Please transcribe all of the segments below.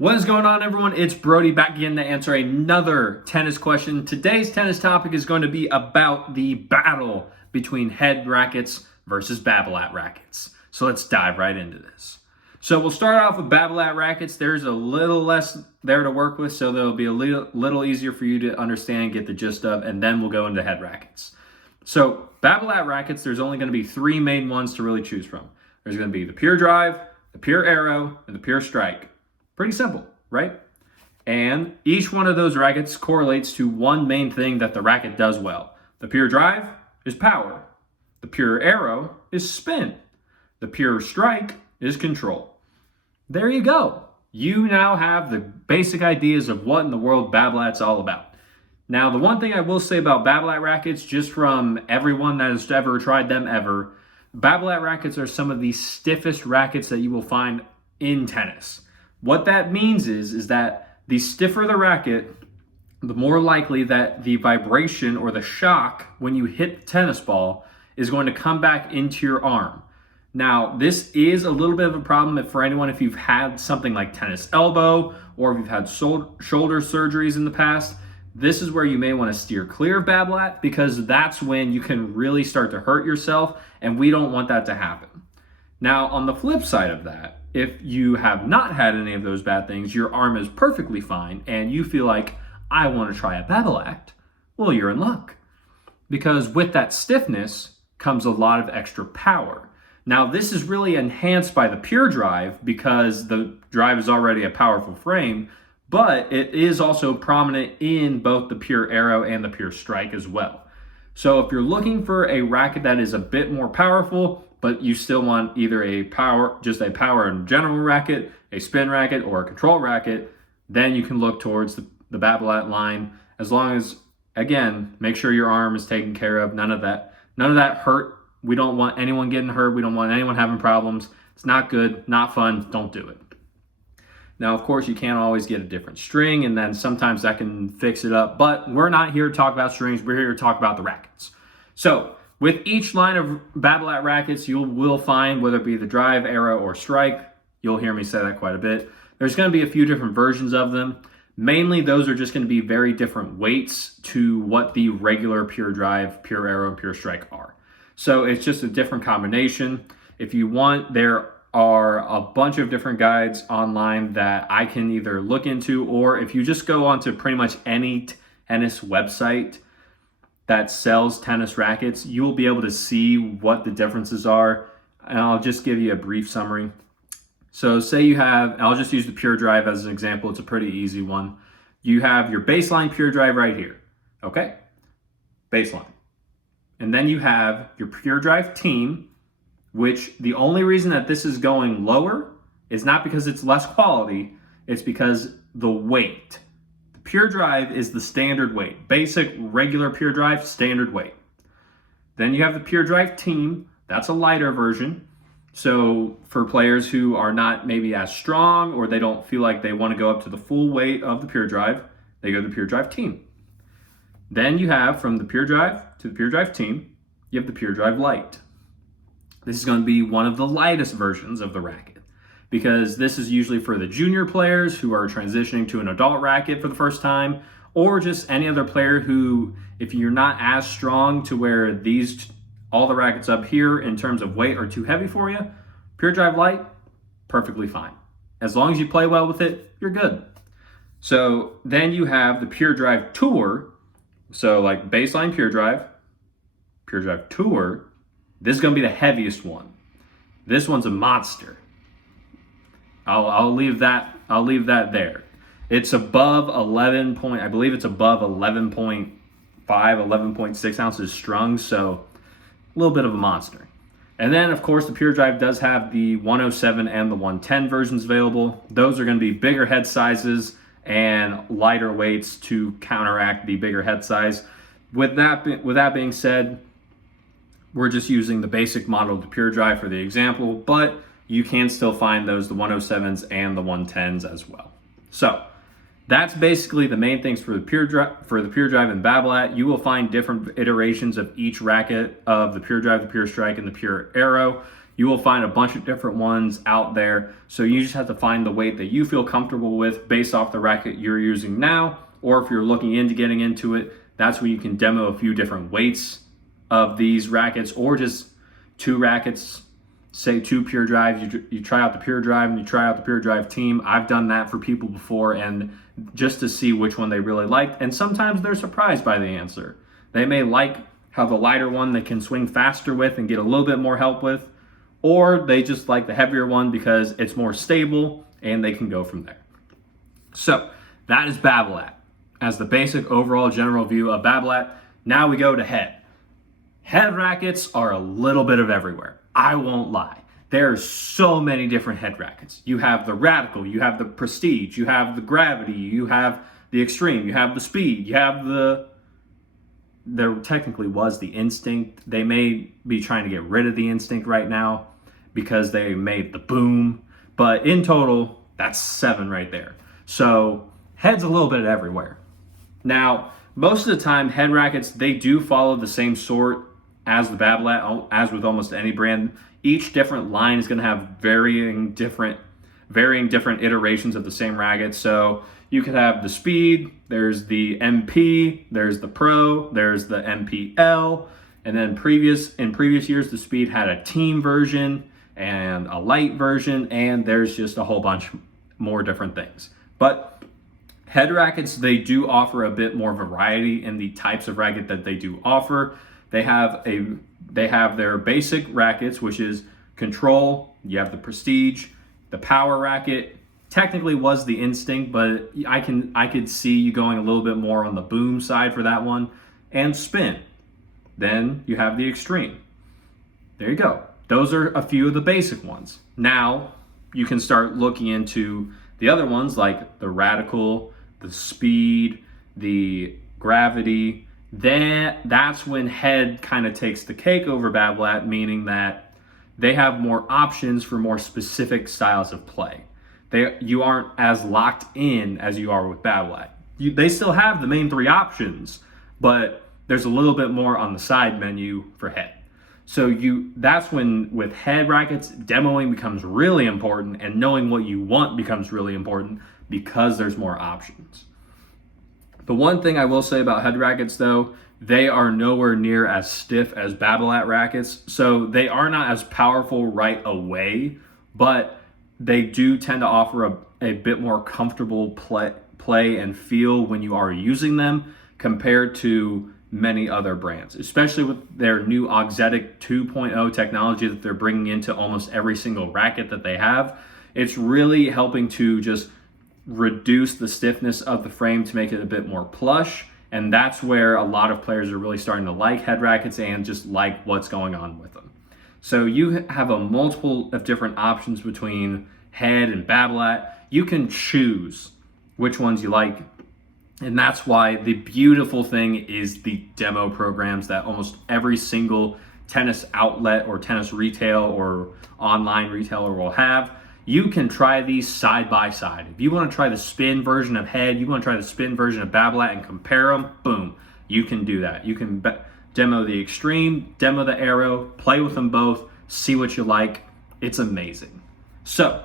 What is going on, everyone? It's Brody back again to answer another tennis question. Today's tennis topic is going to be about the battle between Head Racquets versus Babolat Racquets. So let's dive right into this. So we'll start off with Babolat Racquets. There's a little less there to work with, so they'll be a little easier for you to understand, get the gist of, and then we'll go into Head Racquets. So Babolat Racquets, there's only going to be three main ones to really choose from. There's going to be the pure drive, the pure arrow, and the pure strike. Pretty simple, right? And each one of those rackets correlates to one main thing that the racket does well. The pure drive is power. The pure arrow is spin. The pure strike is control. There you go. You now have the basic ideas of what in the world Babolat's all about. Now, the one thing I will say about Babolat rackets, just from everyone that has ever tried them ever, Babolat rackets are some of the stiffest rackets that you will find in tennis. What that means is that the stiffer the racket, the more likely that the vibration or the shock when you hit the tennis ball is going to come back into your arm. Now, this is a little bit of a problem for anyone if you've had something like tennis elbow or if you've had shoulder surgeries in the past. This is where you may want to steer clear of Babolat because that's when you can really start to hurt yourself, and we don't want that to happen. Now, on the flip side of that, if you have not had any of those bad things, your arm is perfectly fine, and you feel like, I want to try a Babolat, well, you're in luck. Because with that stiffness comes a lot of extra power. Now, this is really enhanced by the pure drive because the drive is already a powerful frame, but it is also prominent in both the pure arrow and the pure strike as well. So if you're looking for a racket that is a bit more powerful, but you still want either just a power and general racket, a spin racket, or a control racket, then you can look towards the Babolat line. As long as, again, make sure your arm is taken care of. None of that hurt. We don't want anyone getting hurt. We don't want anyone having problems. It's not good, not fun. Don't do it. Now, of course, you can't always get a different string, and then sometimes that can fix it up. But we're not here to talk about strings. We're here to talk about the rackets. So with each line of Babolat rackets, you will find, whether it be the drive, arrow, or strike, you'll hear me say that quite a bit. There's going to be a few different versions of them. Mainly, those are just going to be very different weights to what the regular pure drive, pure arrow, and pure strike are. So it's just a different combination. If you want, there are a bunch of different guides online that I can either look into, or if you just go onto pretty much any tennis website that sells tennis rackets, you will be able to see what the differences are. And I'll just give you a brief summary. So say you have, I'll just use the pure drive as an example. It's a pretty easy one. You have your baseline pure drive right here, okay? Baseline. And then you have your pure drive team, which the only reason that this is going lower is not because it's less quality, it's because the weight. Pure drive is the standard weight. Basic, regular pure drive, standard weight. Then you have the pure drive team. That's a lighter version. So for players who are not maybe as strong or they don't feel like they want to go up to the full weight of the pure drive, they go to the pure drive team. Then you have, from the pure drive to the pure drive team, you have the pure drive light. This is going to be one of the lightest versions of the racket, because this is usually for the junior players who are transitioning to an adult racket for the first time, or just any other player who, if you're not as strong to where all the rackets up here in terms of weight are too heavy for you, pure drive light, perfectly fine. As long as you play well with it, you're good. So then you have the pure drive tour. So like baseline pure drive tour, this is going to be the heaviest one. This one's a monster. I'll leave that there. It's above 11 I believe it's above 11.5, 11.6 ounces strung, so a little bit of a monster. And then, of course, the pure drive does have the 107 and the 110 versions available. Those are going to be bigger head sizes and lighter weights to counteract the bigger head size. With that being said, we're just using the basic model of the pure drive for the example, but you can still find those, the 107s and the 110s as well. So that's basically the main things for the pure drive and Babolat. You will find different iterations of each racket of the pure drive, the pure strike, and the pure arrow. You will find a bunch of different ones out there. So you just have to find the weight that you feel comfortable with based off the racket you're using now. Or if you're looking into getting into it, that's where you can demo a few different weights of these rackets, or just 2 rackets, say 2 pure drives. You try out the pure drive and you try out the pure drive team. I've done that for people before, and just to see which one they really liked. And sometimes they're surprised by the answer. They may like how the lighter one they can swing faster with and get a little bit more help with, or they just like the heavier one because it's more stable and they can go from there. So that is Babolat as the basic overall general view of Babolat. Now we go to Head. Head rackets are a little bit of everywhere. I won't lie. There are so many different head rackets. You have the Radical, you have the Prestige, you have the Gravity, you have the Extreme, you have the Speed, you have there technically was the Instinct. They may be trying to get rid of the Instinct right now because they made the Boom. But in total, that's 7 right there. So Head's a little bit everywhere. Now, most of the time, head rackets, they do follow the same sort as the Babolat, as with almost any brand. Each different line is going to have varying different iterations of the same racket. So you could have the Speed, there's the MP, there's the Pro, there's the MPL, and then in previous years, the Speed had a team version and a light version, and there's just a whole bunch more different things. But head rackets, they do offer a bit more variety in the types of racket that they do offer. They have their basic rackets, which is Control. You have the Prestige, the Power racket. Technically was the Instinct, but I could see you going a little bit more on the Boom side for that one. And Spin. Then you have the Extreme. There you go. Those are a few of the basic ones. Now you can start looking into the other ones like the Radical, the Speed, the Gravity. That's when Head kind of takes the cake over Babolat, meaning that they have more options for more specific styles of play. You aren't as locked in as you are with Babolat. They still have the main 3 options, but there's a little bit more on the side menu for Head. So that's when with head rackets, demoing becomes really important, and knowing what you want becomes really important because there's more options. The one thing I will say about head rackets though, they are nowhere near as stiff as Babolat rackets. So they are not as powerful right away, but they do tend to offer a bit more comfortable play and feel when you are using them compared to many other brands, especially with their new Auxetic 2.0 technology that they're bringing into almost every single racket that they have. It's really helping to just reduce the stiffness of the frame to make it a bit more plush, and that's where a lot of players are really starting to like head rackets and just like what's going on with them. So you have a multiple of different options between Head and Babolat. You can choose which ones you like, and that's why the beautiful thing is the demo programs that almost every single tennis outlet or tennis retail or online retailer will have. You can try these side by side. If you want to try the spin version of Head, you want to try the spin version of Babolat and compare them, boom, you can do that. You can demo the Extreme, demo the Aero, play with them both, see what you like. It's amazing. So,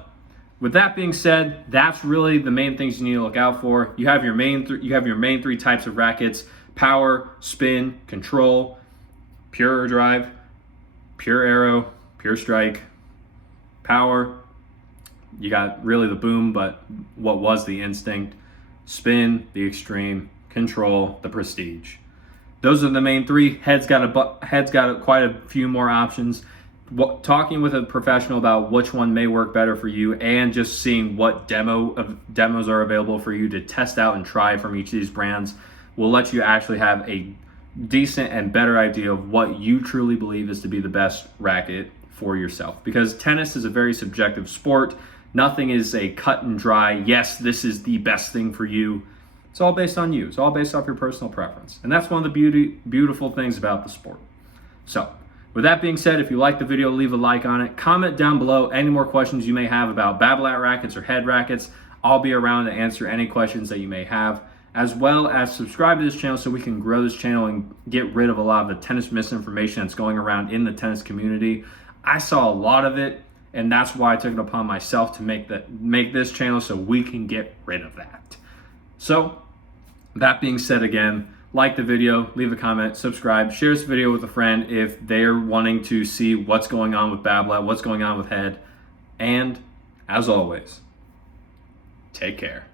with that being said, that's really the main things you need to look out for. You have your main 3 types of rackets: Power, Spin, Control, Pure Drive, Pure Aero, Pure Strike, Power. You got really the Boom, but what was the Instinct, Spin, the Extreme, Control, the Prestige. Those are the main 3. Head's got quite a few more options. Talking with a professional about which one may work better for you, and just seeing what demos are available for you to test out and try from each of these brands will let you actually have a decent and better idea of what you truly believe is to be the best racket for yourself. Because tennis is a very subjective sport. Nothing is a cut and dry, yes, this is the best thing for you. It's all based on you. It's all based off your personal preference. And that's one of the beautiful things about the sport. So, with that being said, if you like the video, leave a like on it. Comment down below any more questions you may have about Babolat rackets or head rackets. I'll be around to answer any questions that you may have, as well as subscribe to this channel so we can grow this channel and get rid of a lot of the tennis misinformation that's going around in the tennis community. I saw a lot of it, and that's why I took it upon myself to make this channel so we can get rid of that. So, that being said, again, like the video, leave a comment, subscribe, share this video with a friend if they're wanting to see what's going on with Babolat, what's going on with Head, and as always, take care.